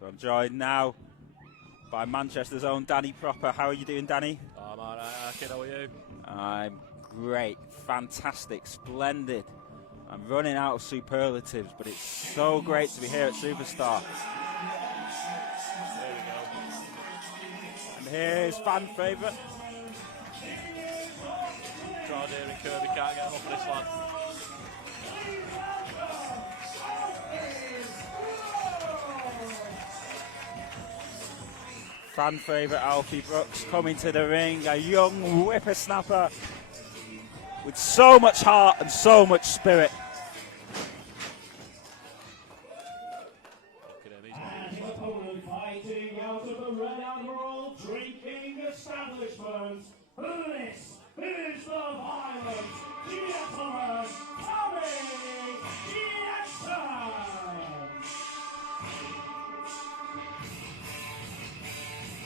So I'm joined now by Manchester's own Danny Proper. How are you doing, Danny? I'm alright, kid, how are you? I'm great, fantastic, splendid. I'm running out of superlatives, but it's so great to be here at Superstar. There we go. And here's fan favourite. Crowd here in Kirkby can't get enough of this lad. Fan favourite Alfie Brooks coming to the ring, a young whippersnapper with so much heart and so much spirit. Look at him, And his opponent fighting out of the Red Admiral Drinking Establishment. This is the violent gentleman, Tommy Jackson.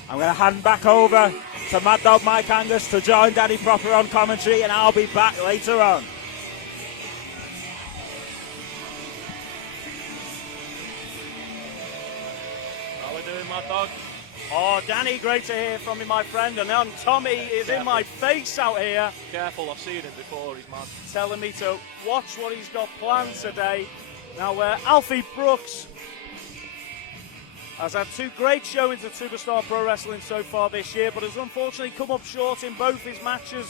I'm going to hand back over to Mad Dog Mike Angus to join Danny Proper on commentary, and I'll be back later on. How we doing, Mad Dog? Oh, Danny, great to hear from you, my friend. And then Tommy is in my face out here, Careful, I've seen him before, he's mad. telling me to watch what he's got planned today. Now, Alfie Brooks has had two great showings at Superstar Pro Wrestling so far this year, but has unfortunately come up short in both his matches,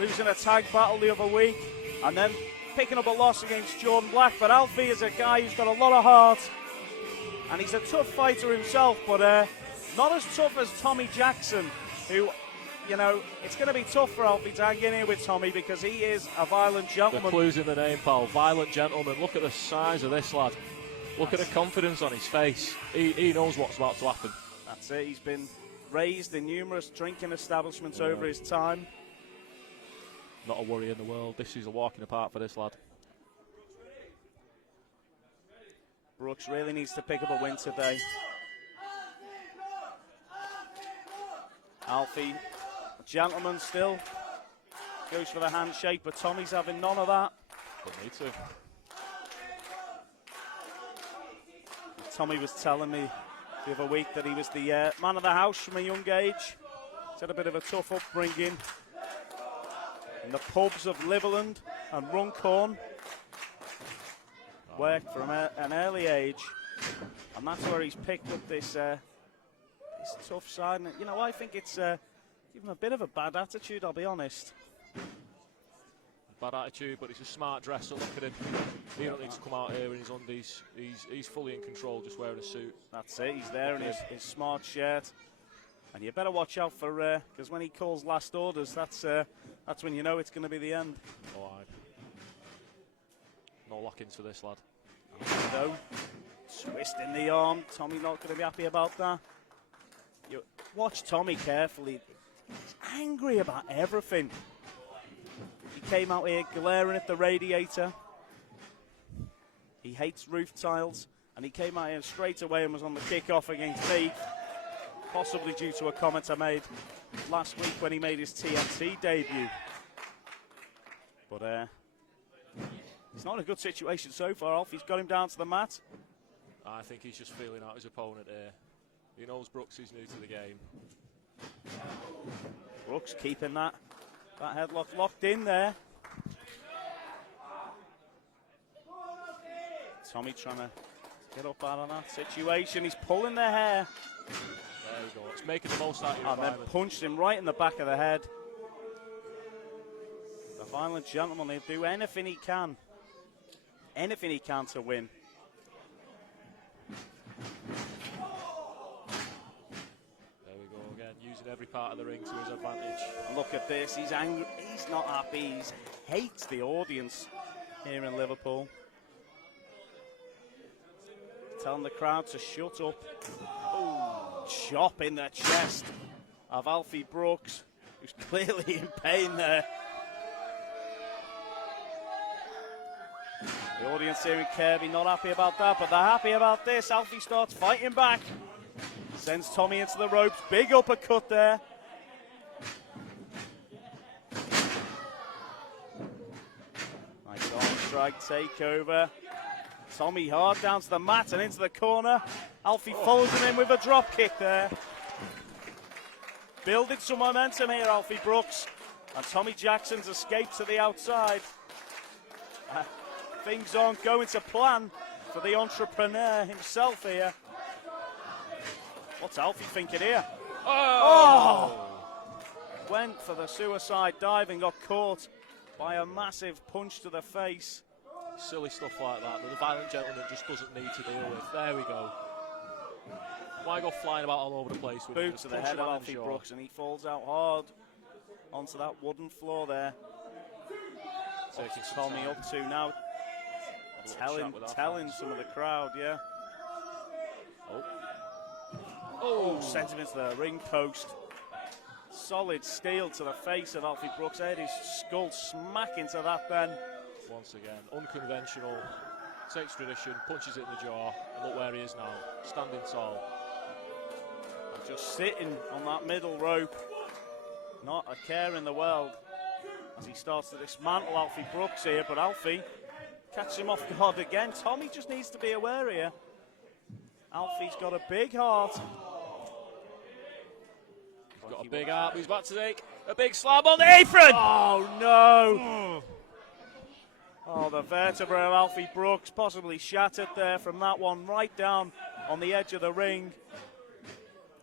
losing a tag battle the other week and then picking up a loss against Jordan Black. But Alfie is a guy who's got a lot of heart, and he's a tough fighter himself, but not as tough as Tommy Jackson, who, you know, it's going to be tough for Alfie to hang in here with Tommy because he is a violent The gentleman. clue's in the name, pal. Violent gentleman. Look at the size of this lad. Look at the confidence on his face. He knows what's about to happen. That's it. He's been raised in numerous drinking establishments over his time. Not a worry in the world. This is a walk in the park for this lad. Brooks really needs to pick up a win today. Alfie, gentleman still, goes for the handshake, but Tommy's having none of that. Don't need to. Tommy was telling me the other week that he was the man of the house from a young age. He's had a bit of a tough upbringing in the pubs of Liverland and Runcorn. Worked from an early age, and that's where he's picked up this tough side. And, you know, I think it's given him a bit of a bad attitude, I'll be honest. Bad attitude, but he's a smart dresser. Look at him. He don't need to come out here in his undies. He's fully in control, just wearing a suit. That's it. He's there in his smart shirt. And you better watch out for, because when he calls last orders, that's when you know it's going to be the end. All right. No lock-ins for this lad. No. Twist in the arm. Tommy not going to be happy about that. You watch Tommy carefully. He's angry about everything. He came out here glaring at the radiator. He hates roof tiles, and he came out here straight away and was on the kick-off against me, possibly due to a comment I made last week when he made his TNT debut. But it's not a good situation so far. Alfie's got him down to the mat. I think he's just feeling out his opponent here. He knows Brooks is new to the game. Brooks keeping that headlock locked in there. Tommy trying to get up out of that situation. He's pulling their hair. There we go. It's making the most out of your And then environment. punched him right in the back of the head. The violent gentleman, he'll do anything he can. Anything he can to win. There we go again, using every part of the ring to his advantage. Look at this. He's angry. He's not happy. He hates the audience here in Liverpool. Telling the crowd to shut up. Oh, chop in the chest of Alfie Brooks, who's clearly in pain there. The audience here in Kirkby not happy about that, but they're happy about this. Alfie starts fighting back. Sends Tommy into the ropes. Big uppercut there. Nice arm strike takeover. Tommy hard down to the mat and into the corner. Alfie follows him in with a drop kick there. Building some momentum here, Alfie Brooks. And Tommy Jackson's escape to the outside. Things aren't going to plan for the entrepreneur himself here. What's Alfie thinking here? Oh! Went for the suicide dive and got caught by a massive punch to the face. Silly stuff like that the violent gentleman just doesn't need to deal with. There we go. Why go flying about all over the place with Boot to the head of Alfie Brooks, and he falls out hard onto that wooden floor there. Taking Tommy up to now. Telling some of the crowd, yeah. Oh, sent him into the ring post. Solid steel to the face of Alfie Brooks. Head his skull smack into that then. Once again, unconventional, takes tradition, punches it in the jaw, and look where he is now, standing tall. And just sitting on that middle rope, not a care in the world as he starts to dismantle Alfie Brooks here, but Alfie catches him off guard again. Tommy just needs to be aware here. Alfie's got a big heart. He's got a big heart, but he's about to take a big slam on the apron! Oh no! Oh, the vertebrae of Alfie Brooks possibly shattered there from that one, right down on the edge of the ring.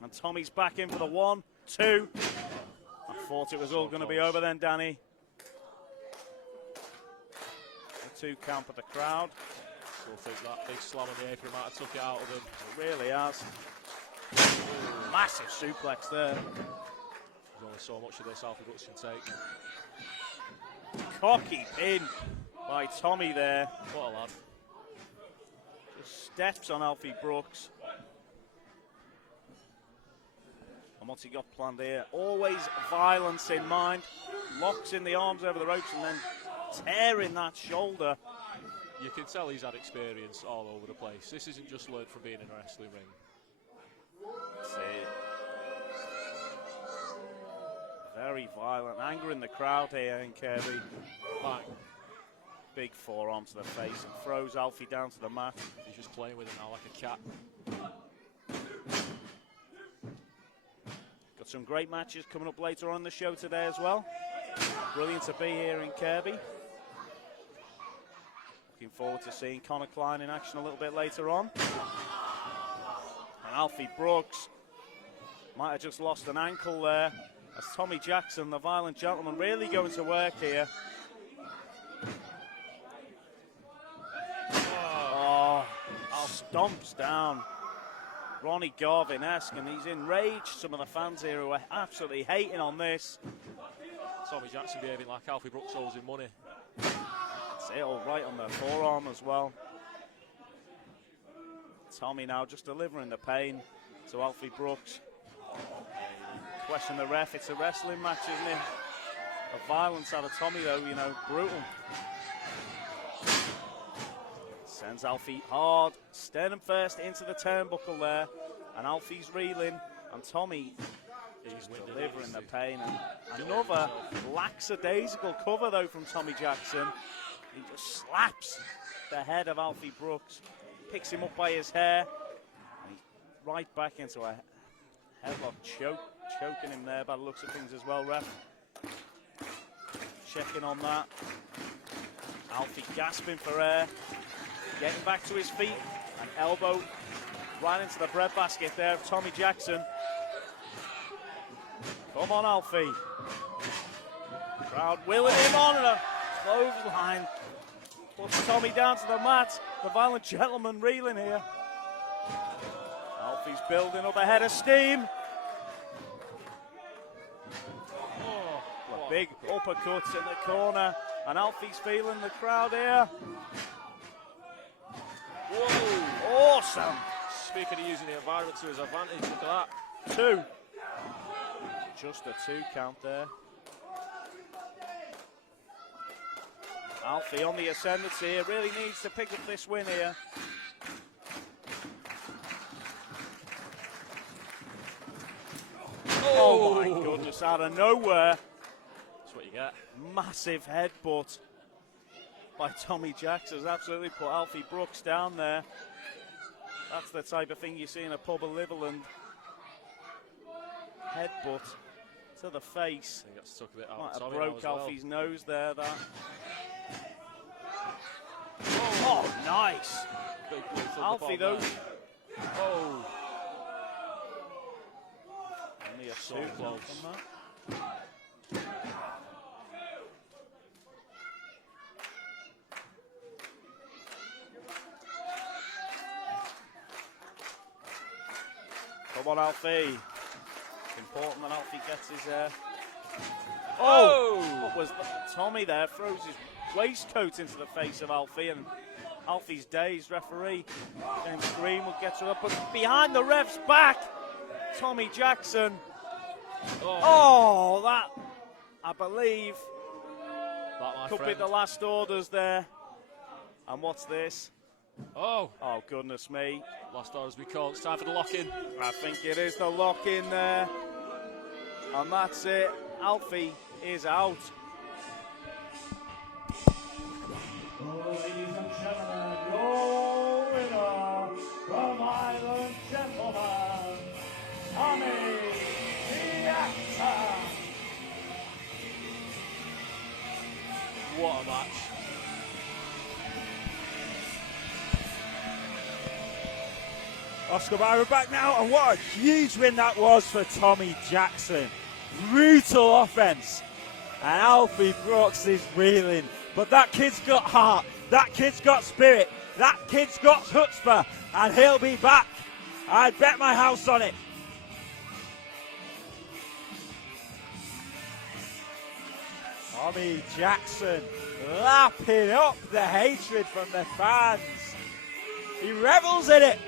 And Tommy's back in for the 1, 2. I thought it was all going to be over then, Danny. The 2 count for the crowd. Still think that big slam on the apron might have took it out of him. It really has. Massive suplex there. There's only so much of this Alfie Brooks can take. Cocky pin by Tommy there. What a lad. Just steps on Alfie Brooks. And what's he got planned here? Always violence in mind. Locks in the arms over the ropes and then tearing that shoulder. You can tell he's had experience all over the place. This isn't just learned from being in a wrestling ring. That's it. Very violent. Anger in the crowd here in Kirkby. Bang. Big forearm to the face and throws Alfie down to the mat. He's just playing with him now like a cat. Got some great matches coming up later on in the show today as well. Brilliant to be here in Kirkby. Looking forward to seeing Conor Klein in action a little bit later on. And Alfie Brooks might have just lost an ankle there as Tommy Jackson, the violent gentleman, really going to work here. Oh, stomps down. Ronnie Garvin-esque, and he's enraged. Some of the fans here who are absolutely hating on this. Tommy Jackson behaving like Alfie Brooks owes him money. That's it, all right on the forearm as well. Tommy now just delivering the pain to Alfie Brooks. Question the ref, it's a wrestling match, isn't it? The violence out of Tommy though, you know, brutal. Sends Alfie hard, sternum first into the turnbuckle there, and Alfie's reeling, and Tommy is delivering the pain. And another lackadaisical cover though from Tommy Jackson. He just slaps the head of Alfie Brooks, picks him up by his hair, and he's right back into a headlock choking him there by the looks of things as well, ref. Checking on that. Alfie gasping for air, getting back to his feet, and elbow right into the breadbasket there of Tommy Jackson. Come on, Alfie. Crowd willing him on, and a clothesline puts Tommy down to the mat. The violent gentleman reeling here. Alfie's building up a head of steam. Oh, big uppercuts in the corner, and Alfie's feeling the crowd here. Whoa, awesome. Speaking of using the environment to his advantage, look at that. 2. Just a 2 count there. Alfie on the ascendancy here, really needs to pick up this win here. Oh my goodness, out of nowhere. That's what you get. Massive headbutt. by Tommy Jackson has absolutely put Alfie Brooks down there. That's the type of thing you see in a pub of Liverland. Headbutt to the face. He got stuck a bit out. Might have Tommy broke now as Alfie's nose there. That. Oh, nice. Big blue thunderbolt Alfie, though. there. Oh. Only a So two close. from that. Come on, Alfie. Important that Alfie gets his. What was that? Tommy there throws his waistcoat into the face of Alfie, and Alfie's dazed. Referee James Green will get her up, but behind the ref's back, Tommy Jackson. Oh, that I believe That, my could friend. be the last orders there. And what's this? Oh, Goodness me. last orders we call. It's time for the lock-in. I think it is the lock-in there. And that's it. Alfie is out. Ladies and gentlemen, your winner from Island Gentlemen, Tommy Jackson. What a match. Oscar Byron back now, and what a huge win that was for Tommy Jackson. Brutal offense, and Alfie Brooks is reeling. But that kid's got heart, that kid's got spirit, that kid's got chutzpah, and he'll be back. I'd bet my house on it. Tommy Jackson lapping up the hatred from the fans. He revels in it.